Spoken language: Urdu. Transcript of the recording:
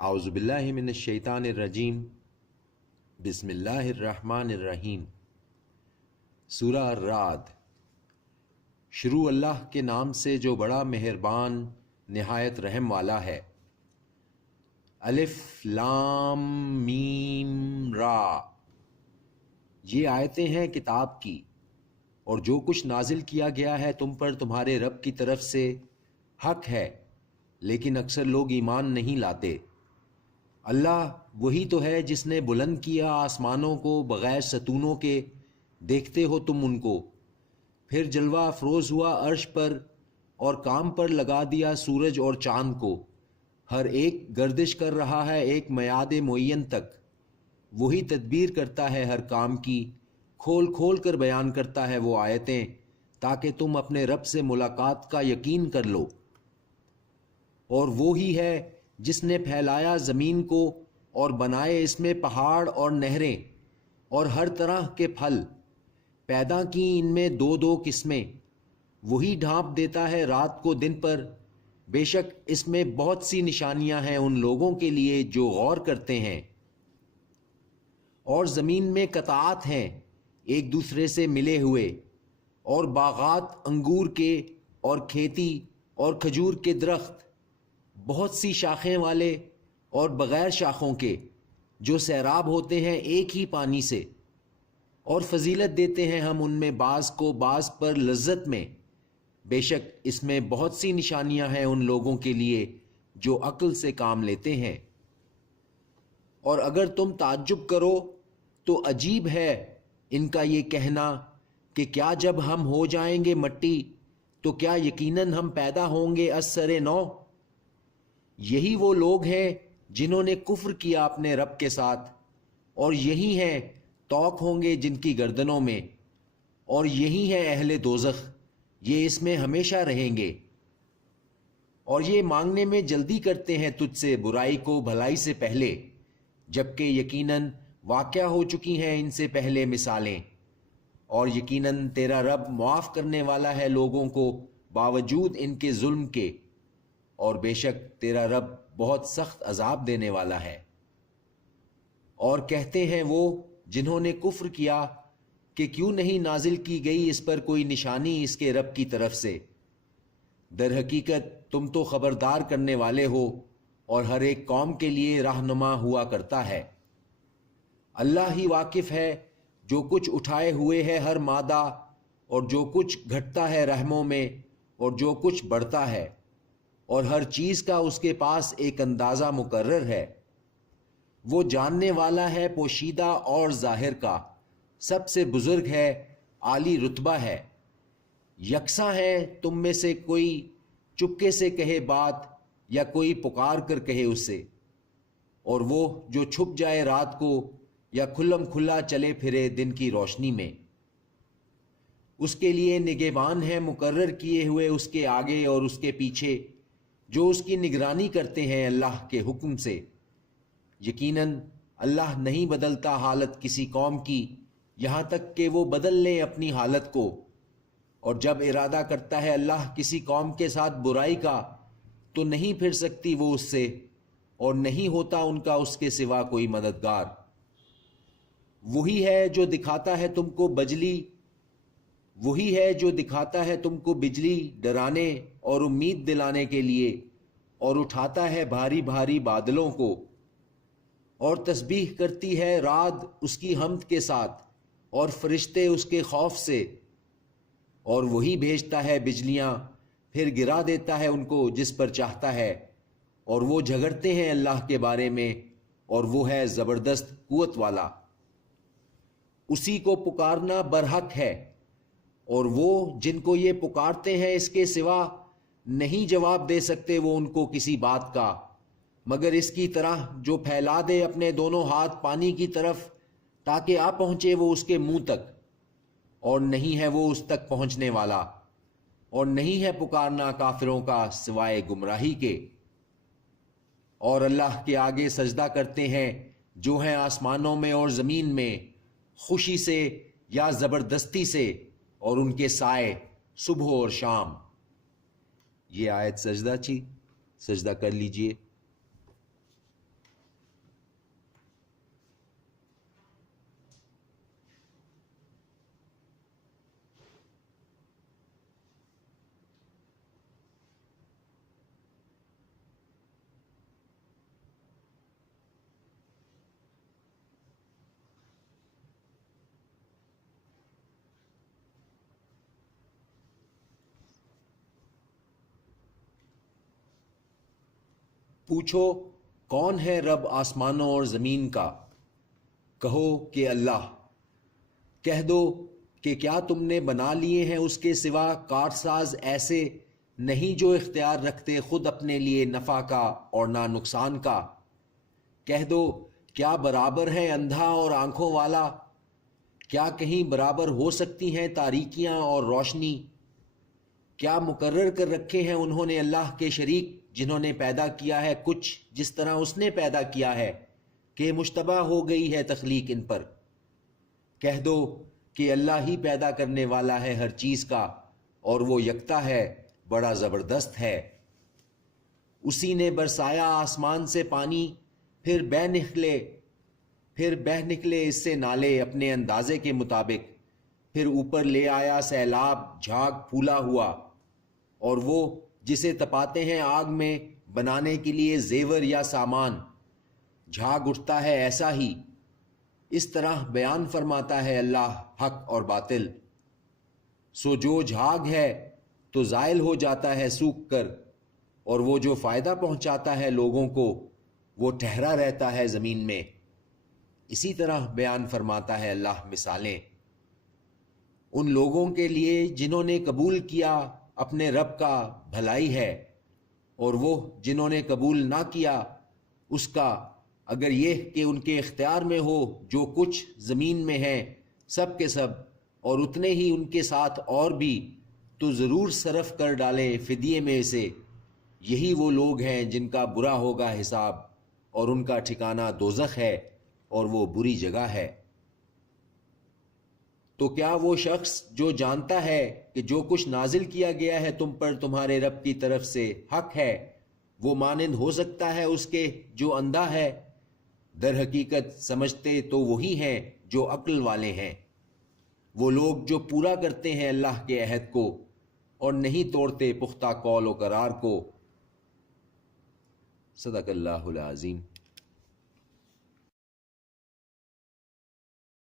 اعوذ باللہ من الشیطان الرجیم، بسم اللہ الرحمن الرحیم۔ سورہ الرعد۔ شروع اللہ کے نام سے جو بڑا مہربان نہایت رحم والا ہے۔ الف لام میم را، یہ آیتیں ہیں کتاب کی، اور جو کچھ نازل کیا گیا ہے تم پر تمہارے رب کی طرف سے حق ہے، لیکن اکثر لوگ ایمان نہیں لاتے۔ اللہ وہی تو ہے جس نے بلند کیا آسمانوں کو بغیر ستونوں کے، دیکھتے ہو تم ان کو، پھر جلوہ افروز ہوا عرش پر اور کام پر لگا دیا سورج اور چاند کو، ہر ایک گردش کر رہا ہے ایک میعاد معین تک۔ وہی تدبیر کرتا ہے ہر کام کی، کھول کھول کر بیان کرتا ہے وہ آیتیں تاکہ تم اپنے رب سے ملاقات کا یقین کر لو۔ اور وہی ہے جس نے پھیلایا زمین کو اور بنائے اس میں پہاڑ اور نہریں اور ہر طرح کے پھل، پیدا کی ان میں دو دو قسمیں۔ وہی ڈھانپ دیتا ہے رات کو دن پر، بے شک اس میں بہت سی نشانیاں ہیں ان لوگوں کے لیے جو غور کرتے ہیں۔ اور زمین میں قطعات ہیں ایک دوسرے سے ملے ہوئے، اور باغات انگور کے اور کھیتی اور کھجور کے درخت، بہت سی شاخیں والے اور بغیر شاخوں کے، جو سیراب ہوتے ہیں ایک ہی پانی سے۔ اور فضیلت دیتے ہیں ہم ان میں بعض کو بعض پر لذت میں، بے شک اس میں بہت سی نشانیاں ہیں ان لوگوں کے لیے جو عقل سے کام لیتے ہیں۔ اور اگر تم تعجب کرو تو عجیب ہے ان کا یہ کہنا کہ کیا جب ہم ہو جائیں گے مٹی تو کیا یقیناً ہم پیدا ہوں گے از سر نو۔ یہی وہ لوگ ہیں جنہوں نے کفر کیا اپنے رب کے ساتھ، اور یہی ہیں طوق ہوں گے جن کی گردنوں میں، اور یہی ہیں اہل دوزخ، یہ اس میں ہمیشہ رہیں گے۔ اور یہ مانگنے میں جلدی کرتے ہیں تجھ سے برائی کو بھلائی سے پہلے، جبکہ یقیناً واقع ہو چکی ہیں ان سے پہلے مثالیں، اور یقیناً تیرا رب معاف کرنے والا ہے لوگوں کو باوجود ان کے ظلم کے، اور بے شک تیرا رب بہت سخت عذاب دینے والا ہے۔ اور کہتے ہیں وہ جنہوں نے کفر کیا کہ کیوں نہیں نازل کی گئی اس پر کوئی نشانی اس کے رب کی طرف سے۔ در حقیقت تم تو خبردار کرنے والے ہو اور ہر ایک قوم کے لیے رہنما ہوا کرتا ہے۔ اللہ ہی واقف ہے جو کچھ اٹھائے ہوئے ہے ہر مادہ، اور جو کچھ گھٹتا ہے رحموں میں اور جو کچھ بڑھتا ہے، اور ہر چیز کا اس کے پاس ایک اندازہ مقرر ہے۔ وہ جاننے والا ہے پوشیدہ اور ظاہر کا، سب سے بزرگ ہے، عالی رتبہ ہے۔ یکساں ہے تم میں سے کوئی چپکے سے کہے بات یا کوئی پکار کر کہے اسے، اور وہ جو چھپ جائے رات کو یا کھلم کھلا چلے پھرے دن کی روشنی میں۔ اس کے لیے نگہبان ہیں مقرر کیے ہوئے اس کے آگے اور اس کے پیچھے، جو اس کی نگرانی کرتے ہیں اللہ کے حکم سے۔ یقیناً اللہ نہیں بدلتا حالت کسی قوم کی یہاں تک کہ وہ بدل لیں اپنی حالت کو، اور جب ارادہ کرتا ہے اللہ کسی قوم کے ساتھ برائی کا تو نہیں پھر سکتی وہ اس سے، اور نہیں ہوتا ان کا اس کے سوا کوئی مددگار۔ وہی ہے جو دکھاتا ہے تم کو بجلی ڈرانے اور امید دلانے کے لیے، اور اٹھاتا ہے بھاری بھاری بادلوں کو، اور تسبیح کرتی ہے رعد اس کی حمد کے ساتھ اور فرشتے اس کے خوف سے، اور وہی بھیجتا ہے بجلیاں پھر گرا دیتا ہے ان کو جس پر چاہتا ہے، اور وہ جھگڑتے ہیں اللہ کے بارے میں، اور وہ ہے زبردست قوت والا۔ اسی کو پکارنا برحق ہے، اور وہ جن کو یہ پکارتے ہیں اس کے سوا نہیں جواب دے سکتے وہ ان کو کسی بات کا، مگر اس کی طرح جو پھیلا دے اپنے دونوں ہاتھ پانی کی طرف تاکہ آ پہنچے وہ اس کے منہ تک، اور نہیں ہے وہ اس تک پہنچنے والا، اور نہیں ہے پکارنا کافروں کا سوائے گمراہی کے۔ اور اللہ کے آگے سجدہ کرتے ہیں جو ہیں آسمانوں میں اور زمین میں، خوشی سے یا زبردستی سے، اور ان کے سائے صبح اور شام۔ یہ آیت سجدہ تھی، سجدہ کر لیجئے۔ پوچھو کون ہے رب آسمانوں اور زمین کا؟ کہو کہ اللہ۔ کہہ دو کہ کیا تم نے بنا لیے ہیں اس کے سوا کارساز ایسے نہیں جو اختیار رکھتے خود اپنے لیے نفع کا اور نہ نقصان کا؟ کہہ دو کیا برابر ہے اندھا اور آنکھوں والا؟ کیا کہیں برابر ہو سکتی ہیں تاریکیاں اور روشنی؟ کیا مقرر کر رکھے ہیں انہوں نے اللہ کے شریک جنہوں نے پیدا کیا ہے کچھ جس طرح اس نے پیدا کیا ہے کہ مشتبہ ہو گئی ہے تخلیق ان پر؟ کہہ دو کہ اللہ ہی پیدا کرنے والا ہے ہر چیز کا اور وہ یکتا ہے، بڑا زبردست ہے۔ اسی نے برسایا آسمان سے پانی، پھر بہہ نکلے اس سے نالے اپنے اندازے کے مطابق، پھر اوپر لے آیا سیلاب جھاگ پھولا ہوا، اور وہ جسے تپاتے ہیں آگ میں بنانے کے لیے زیور یا سامان، جھاگ اٹھتا ہے ایسا ہی۔ اس طرح بیان فرماتا ہے اللہ حق اور باطل۔ سو جو جھاگ ہے تو زائل ہو جاتا ہے سوکھ کر، اور وہ جو فائدہ پہنچاتا ہے لوگوں کو وہ ٹھہرا رہتا ہے زمین میں۔ اسی طرح بیان فرماتا ہے اللہ مثالیں ان لوگوں کے لیے جنہوں نے قبول کیا اپنے رب کا بھلائی ہے، اور وہ جنہوں نے قبول نہ کیا اس کا، اگر یہ کہ ان کے اختیار میں ہو جو کچھ زمین میں ہے سب کے سب اور اتنے ہی ان کے ساتھ اور بھی، تو ضرور صرف کر ڈالیں فدیے میں سے۔ یہی وہ لوگ ہیں جن کا برا ہوگا حساب، اور ان کا ٹھکانہ دوزخ ہے اور وہ بری جگہ ہے۔ تو کیا وہ شخص جو جانتا ہے کہ جو کچھ نازل کیا گیا ہے تم پر تمہارے رب کی طرف سے حق ہے، وہ مانند ہو سکتا ہے اس کے جو اندھا ہے؟ در حقیقت سمجھتے تو وہی ہیں جو عقل والے ہیں، وہ لوگ جو پورا کرتے ہیں اللہ کے عہد کو اور نہیں توڑتے پختہ قول و قرار کو۔ صدق اللہ العظیم۔